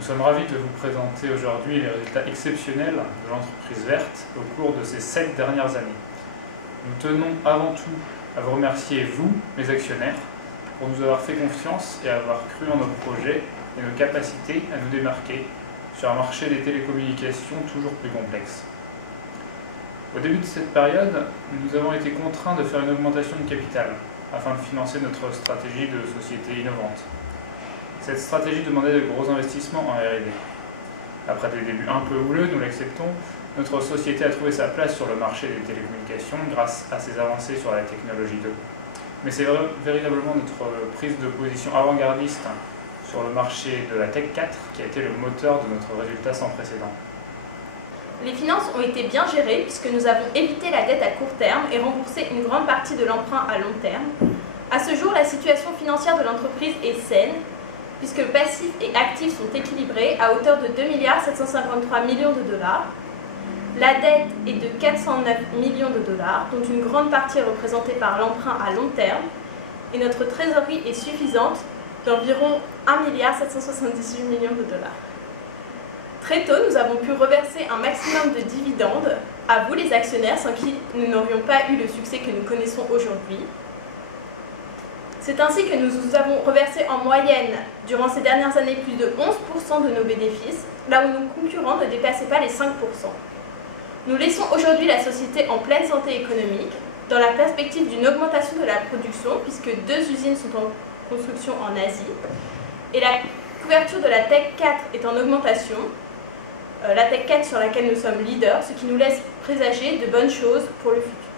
Nous sommes ravis de vous présenter aujourd'hui les résultats exceptionnels de l'entreprise verte au cours de ces 7 dernières années. Nous tenons avant tout à vous remercier, vous, les actionnaires, pour nous avoir fait confiance et avoir cru en nos projets et nos capacités à nous démarquer sur un marché des télécommunications toujours plus complexe. Au début de cette période, nous avons été contraints de faire une augmentation de capital afin de financer notre stratégie de société innovante. Cette stratégie demandait de gros investissements en R&D. Après des débuts un peu houleux, nous l'acceptons, notre société a trouvé sa place sur le marché des télécommunications grâce à ses avancées sur la technologie 2. Mais c'est véritablement notre prise de position avant-gardiste sur le marché de la Tech 4 qui a été le moteur de notre résultat sans précédent. Les finances ont été bien gérées puisque nous avons évité la dette à court terme et remboursé une grande partie de l'emprunt à long terme. À ce jour, la situation financière de l'entreprise est saine puisque le passif et actif sont équilibrés à hauteur de 2 753 millions de dollars. La dette est de 409 millions de dollars, dont une grande partie est représentée par l'emprunt à long terme, et notre trésorerie est suffisante d'environ 1 778 millions de dollars. Très tôt, nous avons pu reverser un maximum de dividendes à vous les actionnaires, sans qui nous n'aurions pas eu le succès que nous connaissons aujourd'hui. C'est ainsi que nous avons reversé en moyenne, durant ces dernières années, plus de 11% de nos bénéfices, là où nos concurrents ne dépassaient pas les 5%. Nous laissons aujourd'hui la société en pleine santé économique, dans la perspective d'une augmentation de la production, puisque 2 usines sont en construction en Asie, et la couverture de la Tech 4 est en augmentation, la Tech 4 sur laquelle nous sommes leaders, ce qui nous laisse présager de bonnes choses pour le futur.